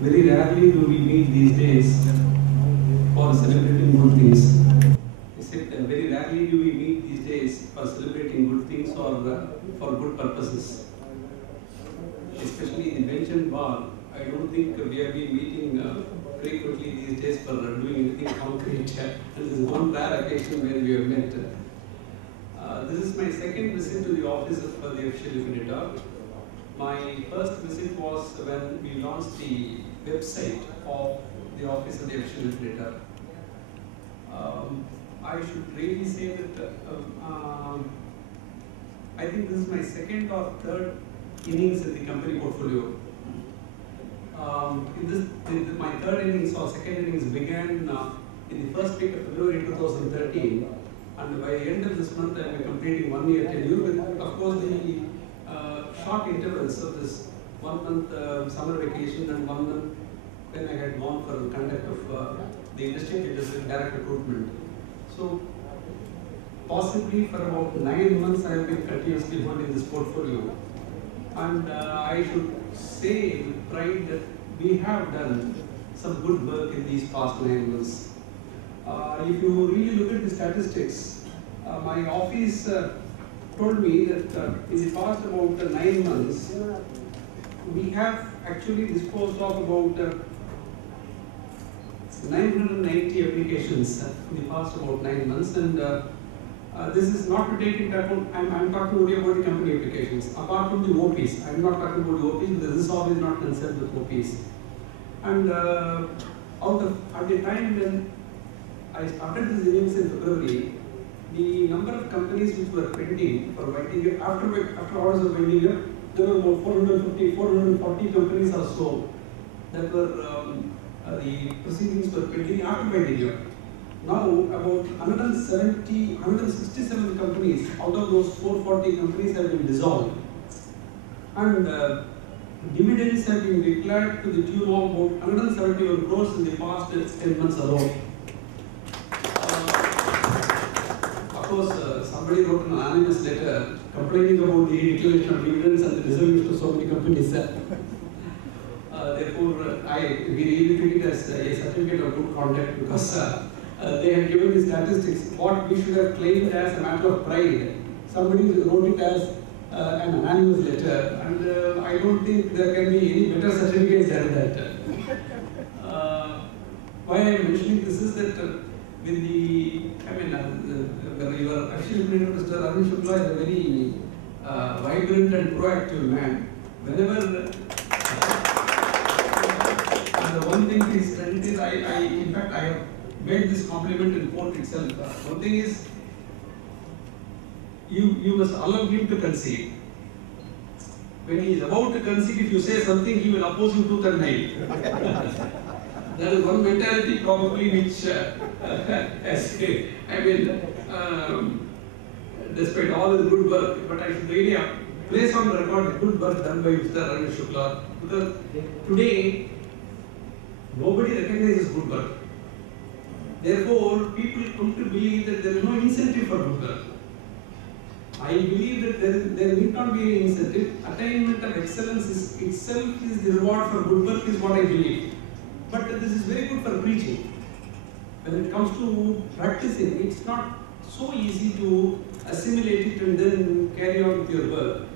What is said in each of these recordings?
very rarely do we meet these days for celebrating good things. I said very rarely do we meet these days for celebrating good things or for good purposes. Especially in the bench and bar, I don't think we have been meeting frequently these days for doing anything concrete. And this is one rare occasion where we have met. This is my second visit to the office of the official editor. My first visit was when we launched the website of the office of the official editor. I should really say that I think this is my second or third innings in the company portfolio. My third innings or second innings began in the first week of February 2013, and by the end of this month I will be completing 1 year tenure with, of course, the short intervals of this 1 month summer vacation and 1 month when I had gone for the conduct of the industry direct recruitment. So possibly for about 9 months I have been continuously holding this portfolio. And I should say with pride that we have done some good work in these past 9 months. If you really look at the statistics, my office told me that in the past about 9 months, we have actually disposed of about 990 applications in the past about 9 months, and this is not to take into account, I'm talking only about the company applications, apart from the OPs. I'm not talking about the OPs because this office is not concerned with OPs. And at the time when I started this innings in February, the number of companies which were pending for winding up, after orders of winding up, there were about 440 companies or so that were, the proceedings were pending after winding up. Now about 167 companies out of those 440 companies have been dissolved. And dividends have been declared to the tune of about 171 crores in the past 10 months alone. Of course, somebody wrote an anonymous letter complaining about the declaration of dividends and the dissolution of so many companies. Therefore, we really treat it as a certificate of good conduct because they have given the statistics. What we should have claimed as a matter of pride, somebody wrote it as an anonymous letter, and I don't think there can be any better certificates than that. Why I am mentioning this is that with the, your official editor, Mr. Arvind Shukla, is a very vibrant and proactive man. Whenever the one thing is credited, in fact, I have made this compliment in court itself. One thing is, you must allow him to concede. When he is about to concede, if you say something, he will oppose you tooth and nail. There is one mentality probably which, despite all his good work, but I should really place on record the good work done by Mr. Arvind Shukla, because today, nobody recognizes good work. Therefore, people come to believe that there is no incentive for good work. I believe that there need not be any incentive. Attainment of excellence itself is the reward for good work, is what I believe. But this is very good for preaching. When it comes to practicing, it's not so easy to assimilate it and then carry on with your work.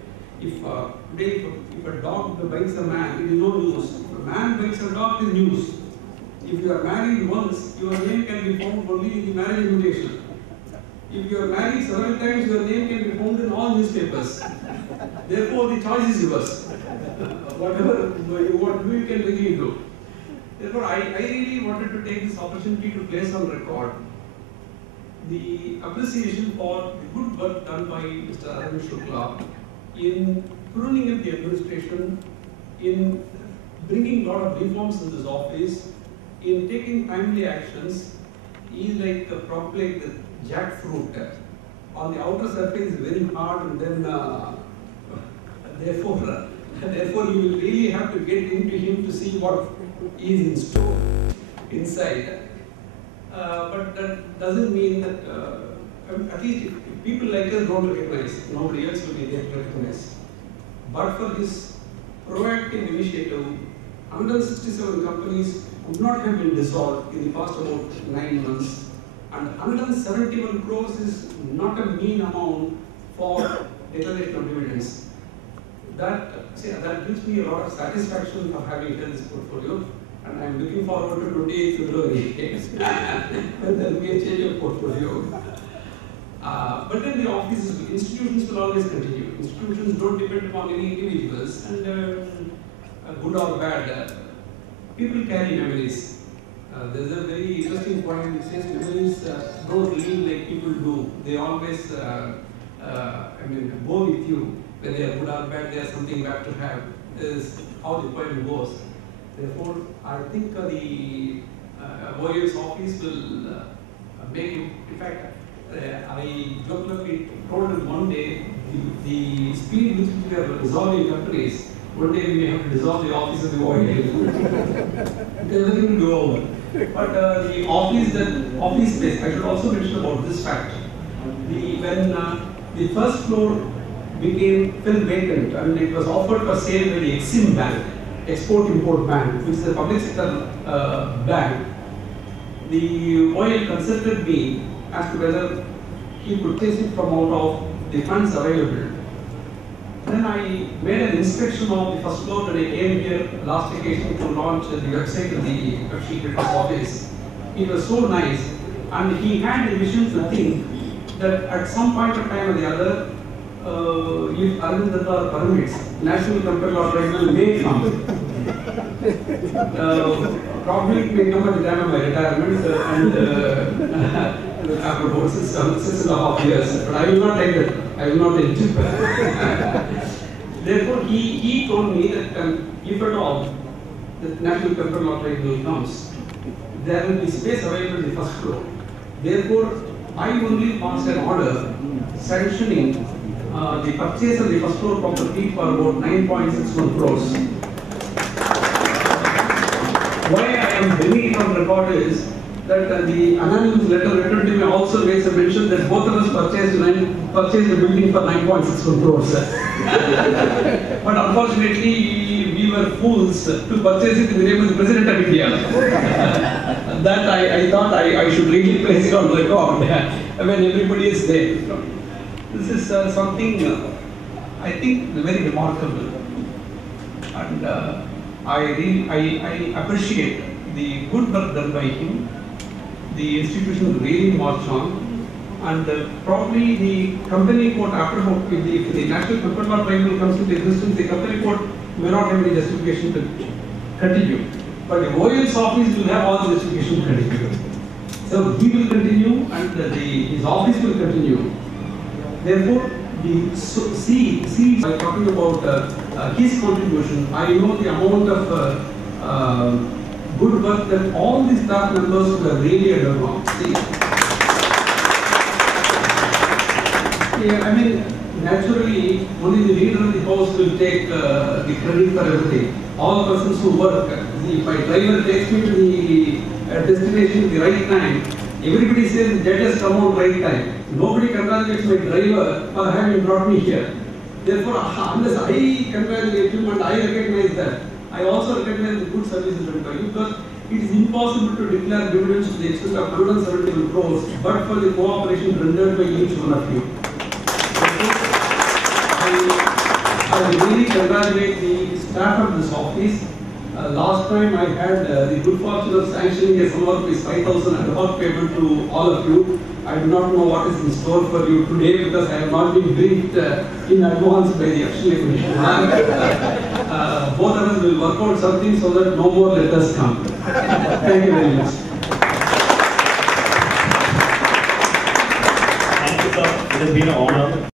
If today, if a dog bites a man, it is no news. If a man bites a dog, it is news. If you are married once, your name can be found only in the marriage invitation. If you are married several times, your name can be found in all newspapers. Therefore, the choice is yours. Whatever you want to do, you can really do. Therefore, I really wanted to take this opportunity to place on record the appreciation for the good work done by Mr. Arvind Shukla in pruning up the administration, in bringing a lot of reforms in this office, in taking timely actions. He is like probably the jackfruit. On the outer surface, very hard, and then therefore you will really have to get into him to see what is in store inside. But that doesn't mean that at least if people like us don't recognize, nobody else will be there to recognize. But for his proactive initiative 167 companies could not have been dissolved in the past about 9 months, and 171 crores is not a mean amount for declaration of dividends. That gives me a lot of satisfaction for having done this portfolio, and I am looking forward to 28th February when there will be a change of portfolio. But then the offices, institutions will always continue. Institutions don't depend upon any individuals, and good or bad, people carry memories. There's a very interesting point which says memories don't live like people do. They always, go with you. Whether they are good or bad, they are something bad to have. This is how the poem goes. Therefore, I think the OAS office will make it. In fact, I jokingly told him one day the speed with which we are dissolving companies. One day we may have to dissolve the office of the OAS. Everything will go over. But the office space, I should also mention about this fact. When the first floor fell vacant and it was offered for sale by the Exim Bank, Export-Import Bank, which is a public sector bank, the OIL consulted me as to whether he could take it from out of the funds available. Then I made an inspection of the first floor when I came here last occasion to launch the website of the Chief office. It was so nice, and he had a vision to think that at some point of time or the other, if Arvind Datta permits, National Company Law Tribunal may come. Probably it may come at the time of my retirement and after about 6.5 years. But I will not take that. I will not take it. Therefore, he told me that if at all the National Company Law Tribunal comes, there will be space available in the first floor. Therefore, I only passed an order sanctioning the purchase of the first floor property for about 9.61 crores. Why I am bringing it on record is that the anonymous letter written to me also makes a mention that both of us purchased the building for 9.61 crores. But unfortunately, we were fools to purchase it in the name of the President of India. That I thought I should really place it on record when everybody is there. This is something I think very remarkable, and I appreciate the good work done by him. The institution will really march on, and probably the company court after if the National Company Law Tribunal comes into existence, the company court may not have any justification to continue, but the OAS office will have all the justification to continue. So he will continue, and his office will continue. Therefore, by talking about his contribution, I know the amount of good work that all the staff members were really undergone. Naturally, only the leader of the house will take the credit for everything. All persons who work, if my driver takes me to the destination at the right time, everybody says the jet has come out right time. Nobody congratulates my driver for having brought me here. Therefore, unless I congratulate him and I recognize that, I also recognize the good services done by you, because it is impossible to declare dividends to the extent of 171 crores, but for the cooperation rendered by each one of you. I really congratulate the staff of this office. Last time I had the good fortune of sanctioning a sum of 5,000 advance payment to all of you. I do not know what is in store for you today because I have not been briefed in advance by the official commissioner. Both of us will work out something so that no more letters come. Thank you very much. Thank you, sir. It has been an honor.